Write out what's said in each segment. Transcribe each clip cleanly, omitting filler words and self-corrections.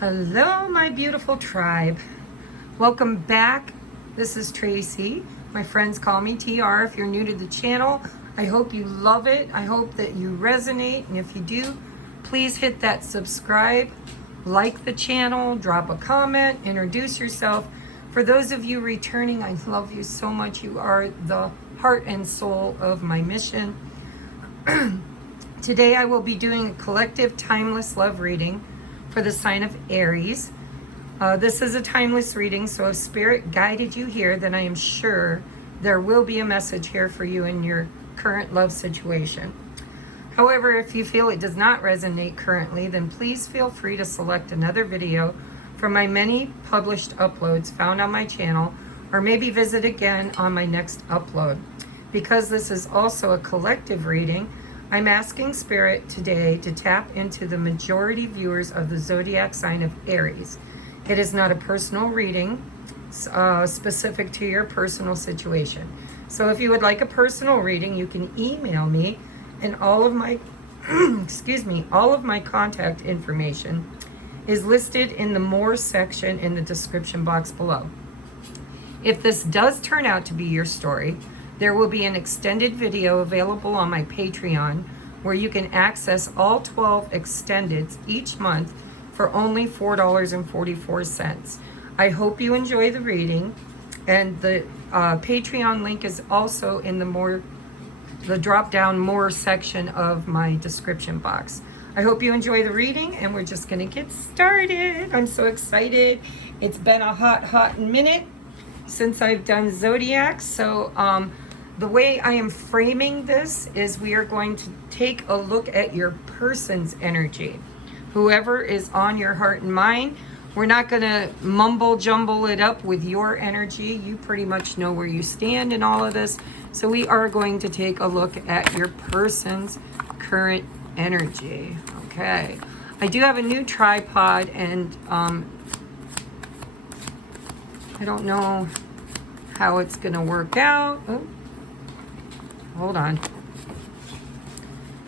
Hello, my beautiful tribe. Welcome back. This is Tracy. My friends call me TR. If you're new to the channel, I hope you love it. I hope that you resonate. And if you do, please hit that subscribe, like the channel, drop a comment, introduce yourself. For those of you returning, I love you so much. You are the heart and soul of my mission. Today I will be doing a collective timeless love reading for the sign of Aries. This is a timeless reading, so if Spirit guided you here, then I am sure there will be a message here for you in your current love situation. However, if you feel it does not resonate currently, then please feel free to select another video from my many published uploads found on my channel, or maybe visit again on my next upload. Because this is also a collective reading, I'm asking Spirit today to tap into the majority viewers of the zodiac sign of Aries. It is not a personal reading specific to your personal situation. So if you would like a personal reading, you can email me, and all of my all of my contact information is listed in the More section in the description box below. If this does turn out to be your story, there will be an extended video available on my Patreon where you can access all 12 extendeds each month for only $4.44. I hope you enjoy the reading, and the Patreon link is also in the drop-down More section of my description box. I hope you enjoy the reading, and we're just going to get started. I'm so excited. It's been a hot minute since I've done zodiac, so the way I am framing this is we are going to take a look at your person's energy. Whoever is on your heart and mind, we're not going to mumble jumble it up with your energy. You pretty much know where you stand in all of this. So we are going to take a look at your person's current energy. Okay. I do have a new tripod, and I don't know how it's going to work out. Oh. Hold on.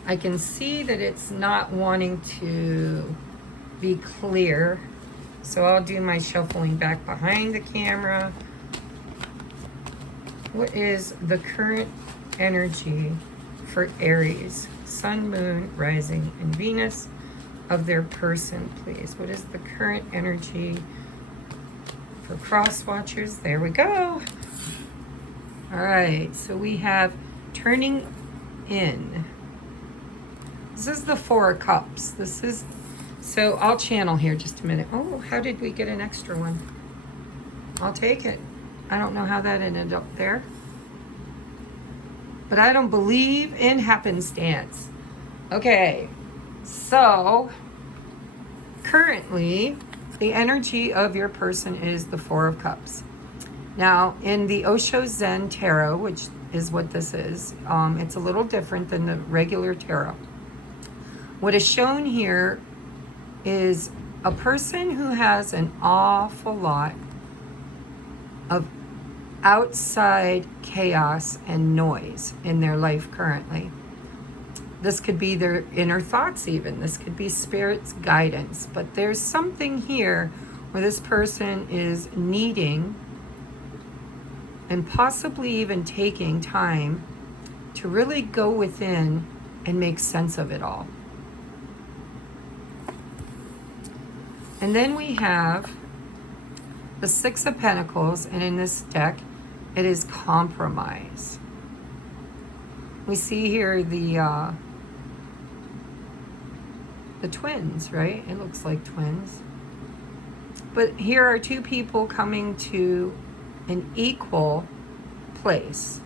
I can see that it's not wanting to be clear. So I'll do my shuffling back behind the camera. What is the current energy for Aries? Sun, Moon, Rising, and Venus of their person, please. What is the current energy for cross watchers? There we go. All right, so we have turning in. This is the Four of Cups. So I'll channel here just a minute. Oh, how did we get an extra one? I'll take it. I don't know how that ended up there. But I don't believe in happenstance. Okay, so currently the energy of your person is the Four of Cups. Now, in the Osho Zen Tarot, which is what this is, it's a little different than the regular tarot. What is shown here is a person who has an awful lot of outside chaos and noise in their life currently. This could be their inner thoughts even. This could be Spirit's guidance. But there's something here where this person is needing and possibly even taking time to really go within and make sense of it all. And then we have the Six of Pentacles, and in this deck, it is compromise. We see here the twins, right? It looks like twins. But here are two people coming to an equal place,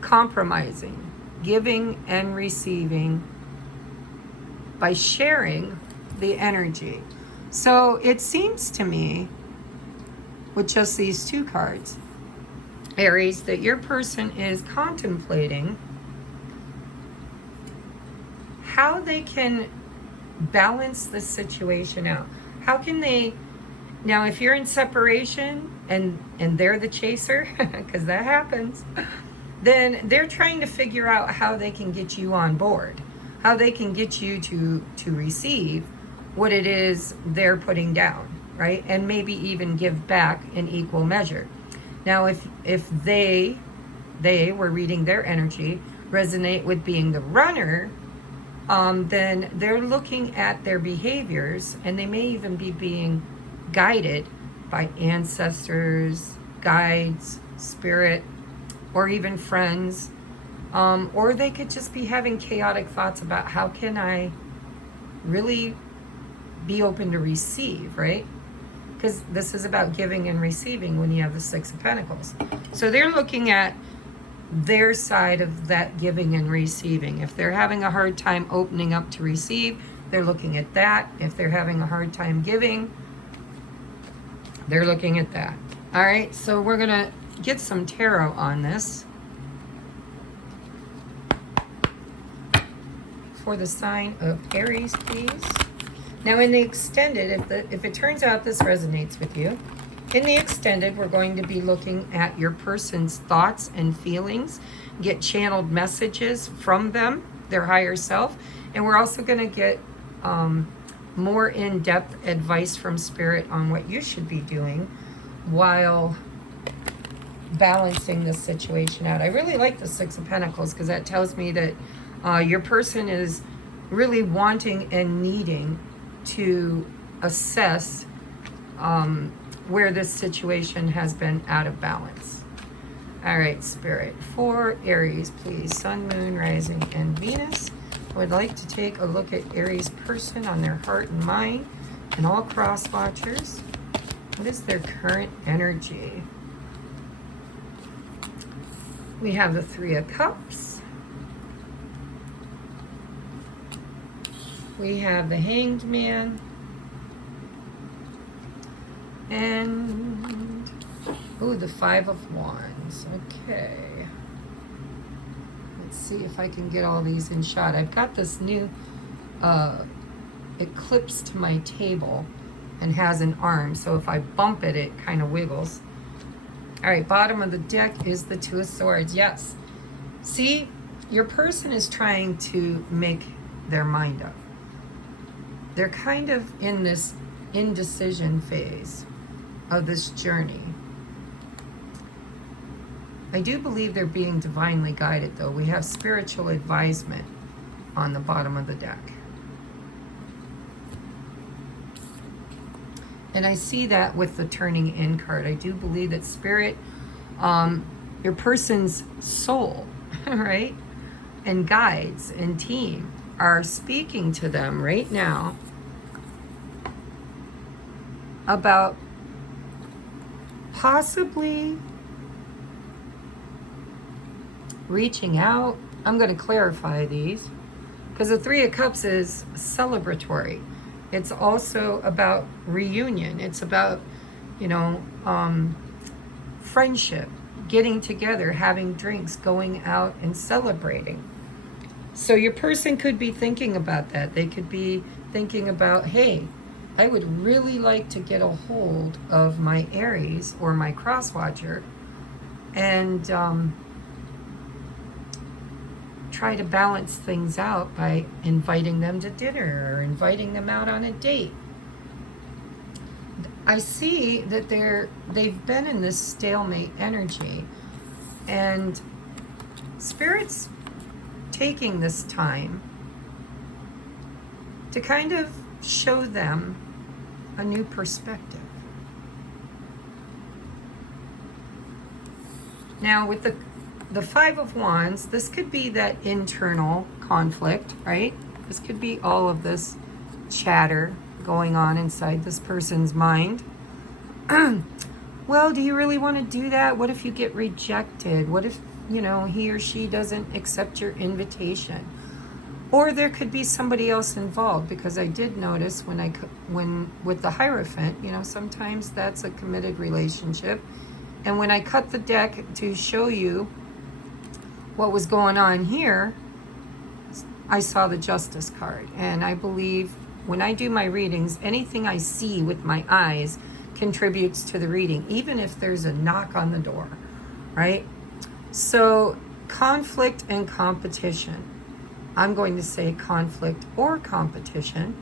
compromising, giving and receiving by sharing the energy. So it seems to me, with just these two cards, Aries, that your person is contemplating how they can balance this situation out. How can they, now if you're in separation and they're the chaser, because that happens, then they're trying to figure out how they can get you on board, how they can get you to receive what it is they're putting down, right? And maybe even give back in equal measure. Now, if they were reading their energy, resonate with being the runner, then they're looking at their behaviors, and they may even be being guided by ancestors, guides, spirit, or even friends. Or they could just be having chaotic thoughts about how can I really be open to receive, right? Because this is about giving and receiving when you have the Six of Pentacles. So they're looking at their side of that giving and receiving. If they're having a hard time opening up to receive, they're looking at that. If they're having a hard time giving, they're looking at that. All right, so we're going to get some tarot on this. For the sign of Aries, please. Now in the extended, if it turns out this resonates with you, in the extended, we're going to be looking at your person's thoughts and feelings, get channeled messages from them, their higher self, and we're also going to get more in-depth advice from Spirit on what you should be doing while balancing this situation out. I really like the Six of Pentacles because that tells me that your person is really wanting and needing to assess where this situation has been out of balance. All right, Spirit, for Aries, please. Sun, Moon, Rising, and Venus. I would like to take a look at Aries person on their heart and mind, and all cross watchers. What is their current energy? We have the Three of Cups. We have the Hanged Man. And, ooh, the Five of Wands. Okay. Let's see if I can get all these in shot. I've got this new eclipse to my table and has an arm. So if I bump it, it kind of wiggles. All right, bottom of the deck is the Two of Swords. Yes. See, your person is trying to make their mind up. They're kind of in this indecision phase of this journey. I do believe they're being divinely guided, though. We have spiritual advisement on the bottom of the deck. And I see that with the turning in card. I do believe that Spirit, your person's soul, right, and guides and team are speaking to them right now about possibly reaching out. I'm going to clarify these because the Three of Cups is celebratory. It's also about reunion. It's about, you know, friendship, getting together, having drinks, going out and celebrating. So your person could be thinking about that. They could be thinking about, hey, I would really like to get a hold of my Aries or my crosswatcher and try to balance things out by inviting them to dinner or inviting them out on a date. I see that they've been in this stalemate energy, and Spirit's taking this time to kind of show them a new perspective. Now with the Five of Wands, this could be that internal conflict, right? This could be all of this chatter going on inside this person's mind. Well, do you really want to do that? What if you get rejected? What if, you know, he or she doesn't accept your invitation? Or there could be somebody else involved, because I did notice when with the Hierophant, you know, sometimes that's a committed relationship. And when I cut the deck to show you what was going on here, I saw the Justice card. And I believe when I do my readings, anything I see with my eyes contributes to the reading, even if there's a knock on the door, right? So conflict and competition. I'm going to say conflict or competition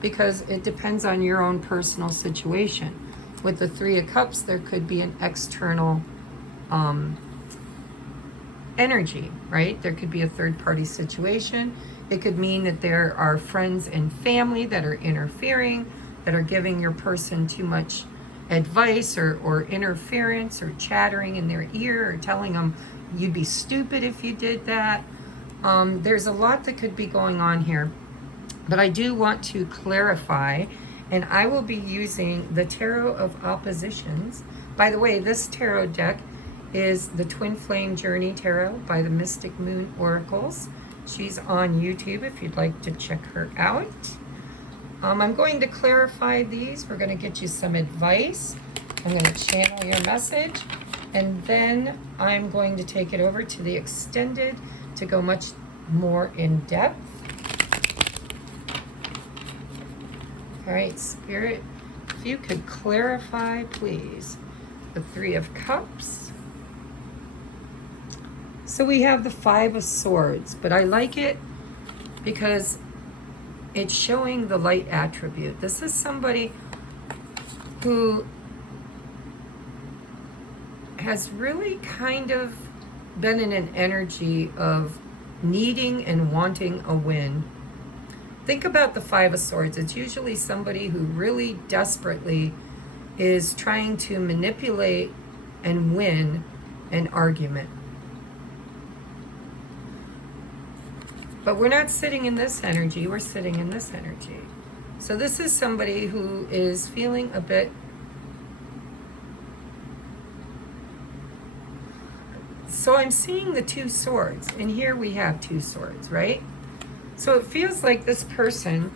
because it depends on your own personal situation. With the Three of Cups, there could be an external energy, right? There could be a third-party situation. It could mean that there are friends and family that are interfering, that are giving your person too much advice or interference or chattering in their ear or telling them you'd be stupid if you did that. There's a lot that could be going on here, but I do want to clarify, and I will be using the Tarot of Oppositions. By the way, this tarot deck is the Twin Flame Journey Tarot by the Mystic Moon Oracles. She's on YouTube if you'd like to check her out. I'm going to clarify these. We're going to get you some advice. I'm going to channel your message, and then I'm going to take it over to the extended to go much more in depth. All right, Spirit, if you could clarify, please, the Three of Cups. So we have the Five of Swords, but I like it because it's showing the light attribute. This is somebody who has really kind of been in an energy of needing and wanting a win. Think about the Five of Swords. It's usually somebody who really desperately is trying to manipulate and win an argument. But we're not sitting in this energy, we're sitting in this energy. So this is somebody who is feeling a bit so I'm seeing the Two Swords, and here we have Two Swords, right? So it feels like this person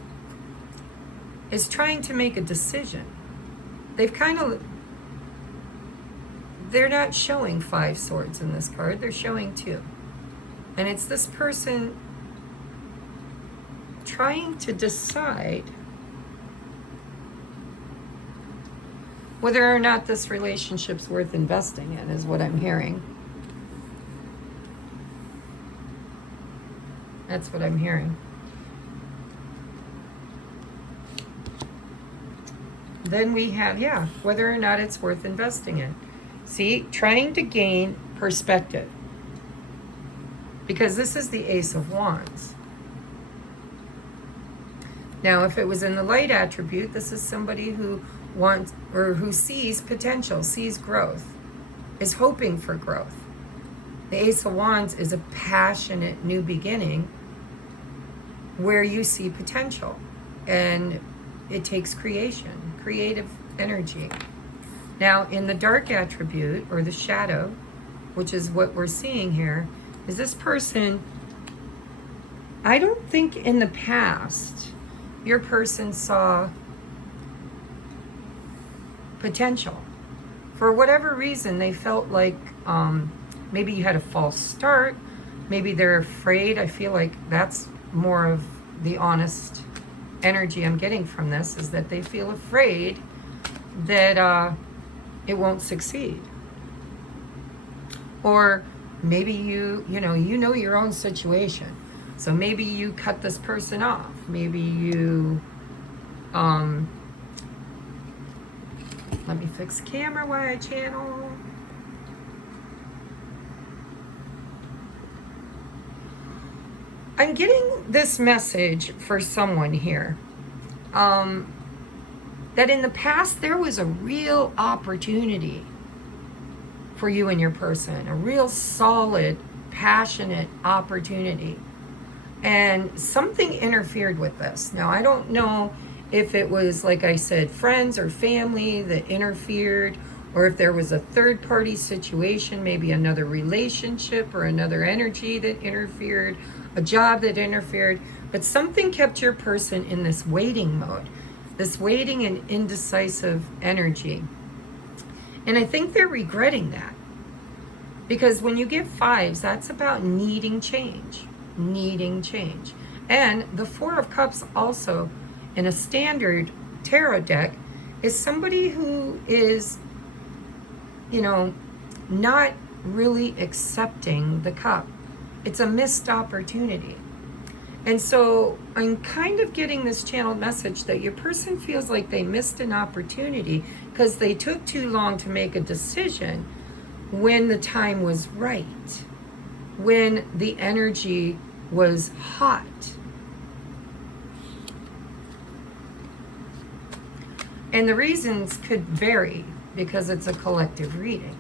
is trying to make a decision. They're not showing Five Swords in this card, they're showing two. And it's this person trying to decide whether or not this relationship's worth investing in, is what I'm hearing. That's what I'm hearing. Then we have, yeah, whether or not it's worth investing in. See, trying to gain perspective. Because this is the Ace of Wands. Now, if it was in the light attribute, this is somebody who wants, or who sees potential, sees growth, is hoping for growth. The Ace of Wands is a passionate new beginning where you see potential, and it takes creation, creative energy. Now, in the dark attribute, or the shadow, which is what we're seeing here, is this person, I don't think in the past your person saw potential. For whatever reason, they felt like maybe you had a false start, maybe they're afraid. I feel like that's more of the honest energy I'm getting from this, is that they feel afraid that it won't succeed. Or maybe you know your own situation. So maybe you cut this person off. Maybe you, let me fix camera while I channel. I'm getting this message for someone here, that in the past there was a real opportunity for you and your person, a real solid, passionate opportunity. And something interfered with this. Now, I don't know if it was, like I said, friends or family that interfered, or if there was a third-party situation, maybe another relationship or another energy that interfered, a job that interfered, but something kept your person in this waiting mode, this waiting and indecisive energy. And I think they're regretting that, because when you get fives, that's about needing change. Needing change. And the Four of Cups also in a standard tarot deck is somebody who is, not really accepting the cup. It's a missed opportunity. And so I'm kind of getting this channeled message that your person feels like they missed an opportunity because they took too long to make a decision when the time was right, when the energy was hot. And the reasons could vary because it's a collective reading.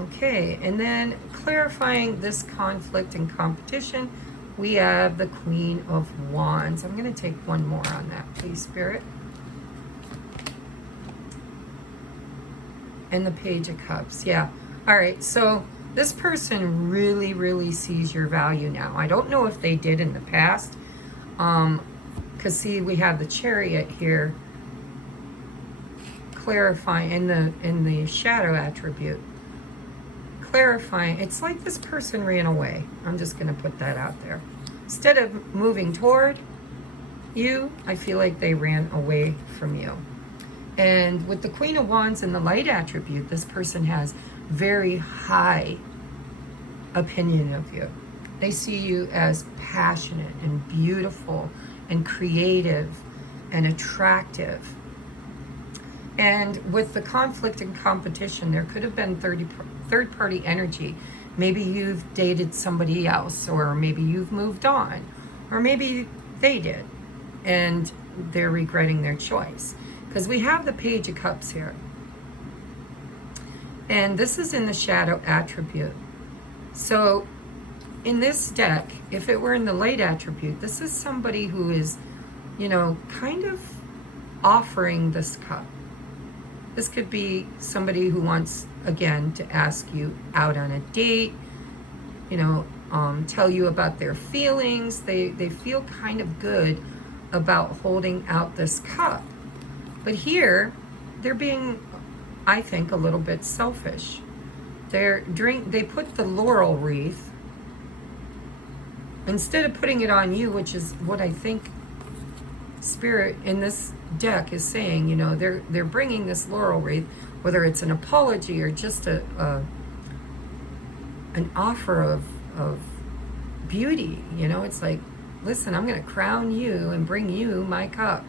Okay, and then clarifying this conflict and competition, we have the Queen of Wands. I'm going to take one more on that, please, Spirit. And the Page of Cups. Yeah. All right, so this person really, really sees your value now. I don't know if they did in the past. Because see, we have the Chariot here clarifying in the shadow attribute. Clarifying, it's like this person ran away. I'm just going to put that out there. Instead of moving toward you, I feel like they ran away from you. And with the Queen of Wands and the light attribute, this person has very high opinion of you. They see you as passionate and beautiful and creative and attractive. And with the conflict and competition, there could have been third-party energy. Maybe you've dated somebody else, or maybe you've moved on, or maybe they did, and they're regretting their choice. Because we have the Page of Cups here. And this is in the shadow attribute. So in this deck, if it were in the light attribute, this is somebody who is, you know, kind of offering this cup. This could be somebody who wants, again, to ask you out on a date, you know, tell you about their feelings. They feel kind of good about holding out this cup. But here, they're being, I think, a little bit selfish. They put the laurel wreath, instead of putting it on you, which is what I think Spirit in this deck is saying, you know, they're bringing this laurel wreath, whether it's an apology or just an offer of beauty. You know, it's like, listen, I'm going to crown you and bring you my cup.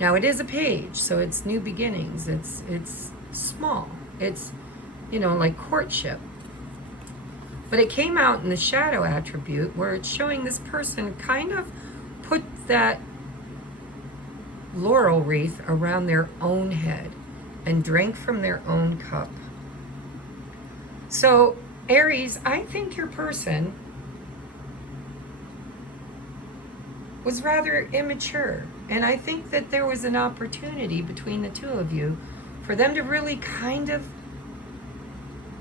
Now it is a page, so it's new beginnings. It's small. It's, you know, like courtship. But it came out in the shadow attribute where it's showing this person kind of put that laurel wreath around their own head and drank from their own cup. So, Aries, I think your person was rather immature. And I think that there was an opportunity between the two of you for them to really kind of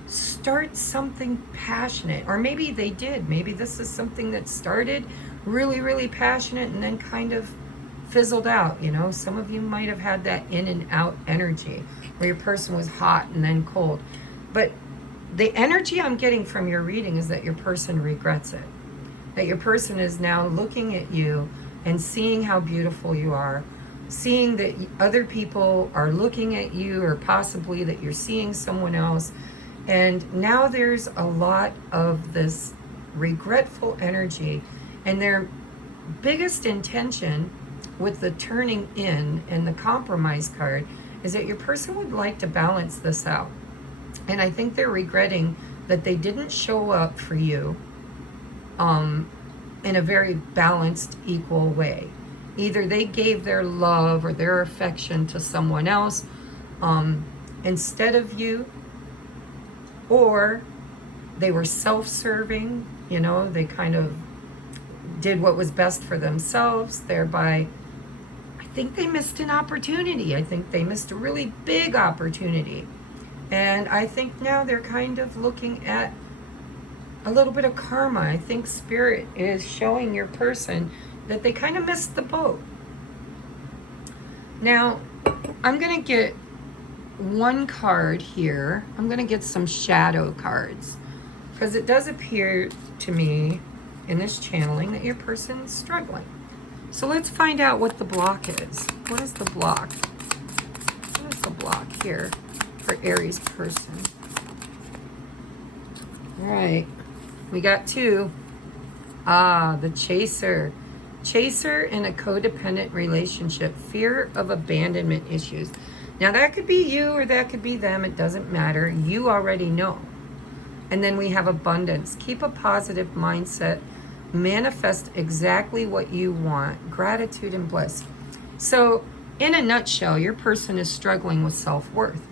start something passionate. Or maybe they did. Maybe this is something that started really, really passionate and then kind of fizzled out. You know, some of you might have had that in and out energy where your person was hot and then cold. But the energy I'm getting from your reading is that your person regrets it. That your person is now looking at you and seeing how beautiful you are, seeing that other people are looking at you, or possibly that you're seeing someone else. And now there's a lot of this regretful energy. And their biggest intention with the turning in and the compromise card is that your person would like to balance this out. And I think they're regretting that they didn't show up for you in a very balanced, equal way. Either they gave their love or their affection to someone else instead of you, or they were self-serving, you know, they kind of did what was best for themselves, thereby I think they missed an opportunity. I think they missed a really big opportunity. And I think now they're kind of looking at a little bit of karma. I think Spirit is showing your person that they kind of missed the boat. Now, I'm going to get one card here. I'm going to get some shadow cards, because it does appear to me in this channeling that your person's struggling. So let's find out what the block is. What is the block? What is the block here for Aries person? All right. We got 2. Ah, the chaser. Chaser in a codependent relationship. Fear of abandonment issues. Now that could be you or that could be them. It doesn't matter. You already know. And then we have abundance. Keep a positive mindset. Manifest exactly what you want. Gratitude and bliss. So in a nutshell, your person is struggling with self-worth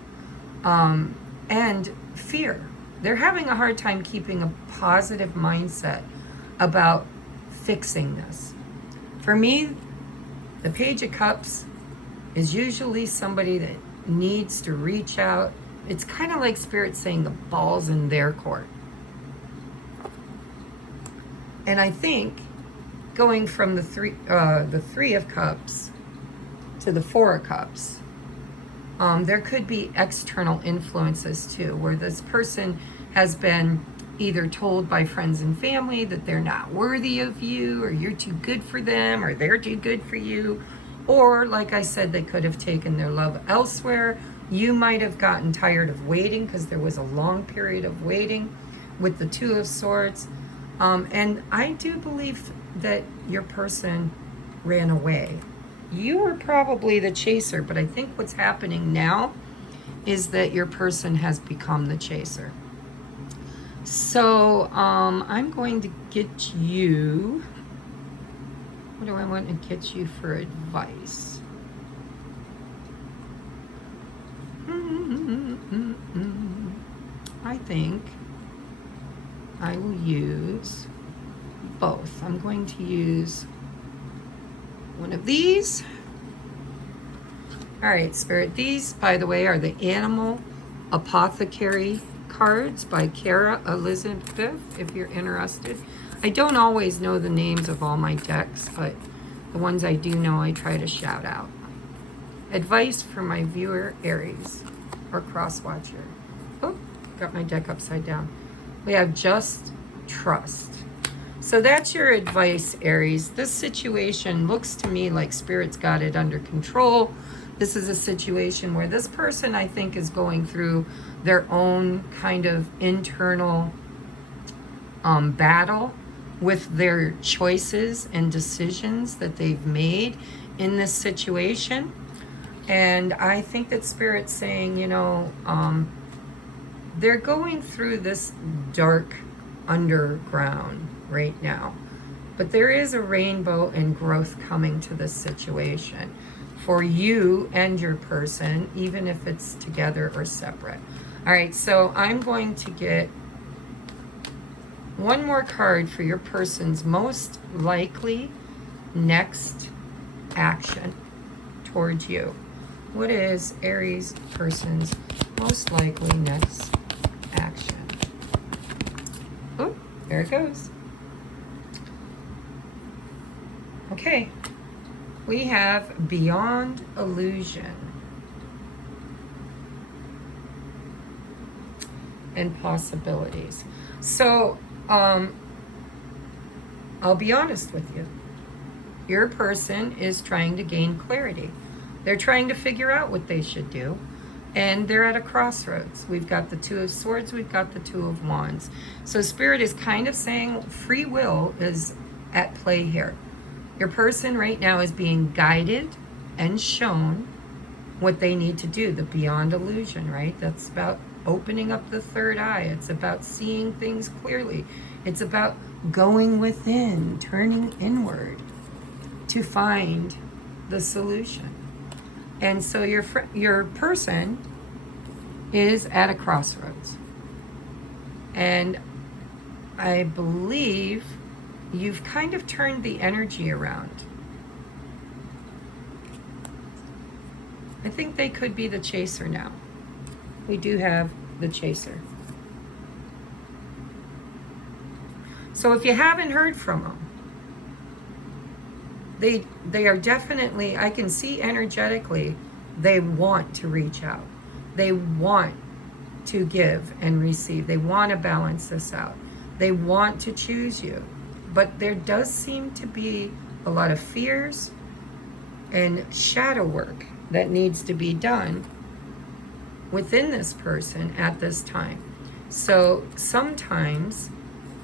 and fear. They're having a hard time keeping a positive mindset about fixing this. For me, the Page of Cups is usually somebody that needs to reach out. It's kind of like Spirit saying the ball's in their court. And I think going from the Three of Cups to the Four of Cups, there could be external influences too, where this person has been either told by friends and family that they're not worthy of you, or you're too good for them, or they're too good for you. Or, like I said, they could have taken their love elsewhere. You might have gotten tired of waiting because there was a long period of waiting with the Two of Swords. And I do believe that your person ran away. You were probably the chaser, but I think what's happening now is that your person has become the chaser. So I'm going to get you, what do I want to get you for advice? I think I will use both. I'm going to use one of these. All right, Spirit. These, by the way, are the Animal Apothecary cards by Kara Elizabeth, if you're interested. I don't always know the names of all my decks, but the ones I do know, I try to shout out. Advice for my viewer, Aries, or cross-watcher. Oh, got my deck upside down. We have Just Trust. So that's your advice, Aries. This situation looks to me like Spirit's got it under control. This is a situation where this person, I think, is going through their own kind of internal battle with their choices and decisions that they've made in this situation. And I think that Spirit's saying, you know, they're going through this dark underground right now. But there is a rainbow and growth coming to this situation for you and your person, even if it's together or separate. All right, so I'm going to get one more card for your person's most likely next action towards you. What is Aries person's most likely next action? Oh, there it goes. Okay, we have Beyond Illusion and Possibilities. So, I'll be honest with you. Your person is trying to gain clarity. They're trying to figure out what they should do, and they're at a crossroads. We've got the Two of Swords, we've got the Two of Wands. So Spirit is kind of saying free will is at play here. Your person right now is being guided and shown what they need to do, the Beyond Illusion, right? That's about opening up the third eye. It's about seeing things clearly. It's about going within, turning inward to find the solution. And so your person is at a crossroads. And I believe you've kind of turned the energy around. I think they could be the chaser now. We do have the chaser. So if you haven't heard from them, they are definitely, I can see energetically, they want to reach out. They want to give and receive. They want to balance this out. They want to choose you. But there does seem to be a lot of fears and shadow work that needs to be done within this person at this time. So sometimes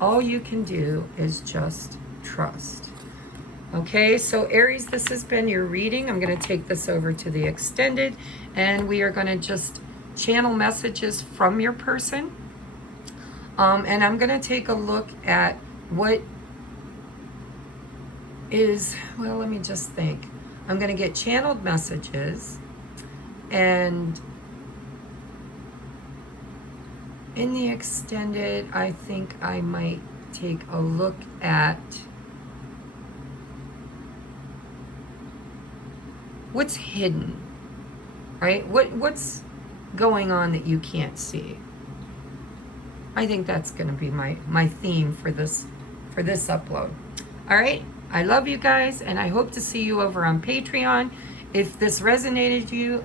all you can do is just trust. Okay, so Aries, this has been your reading. I'm going to take this over to the extended, and we are going to just channel messages from your person. And I'm going to take a look at what is, well, let me just think. I'm going to get channeled messages, and in the extended, I think I might take a look at what's hidden, right? What's going on that you can't see? I think that's going to be my theme for this upload. All right, I love you guys, and I hope to see you over on Patreon. If this resonated you,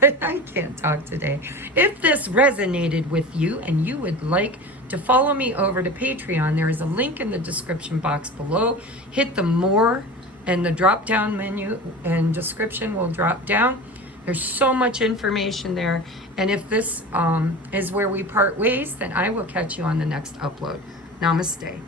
I can't talk today. If this resonated with you and you would like to follow me over to Patreon, there is a link in the description box below. Hit the more, and the drop down menu and description will drop down. There's so much information there. And if this is where we part ways, then I will catch you on the next upload. Namaste.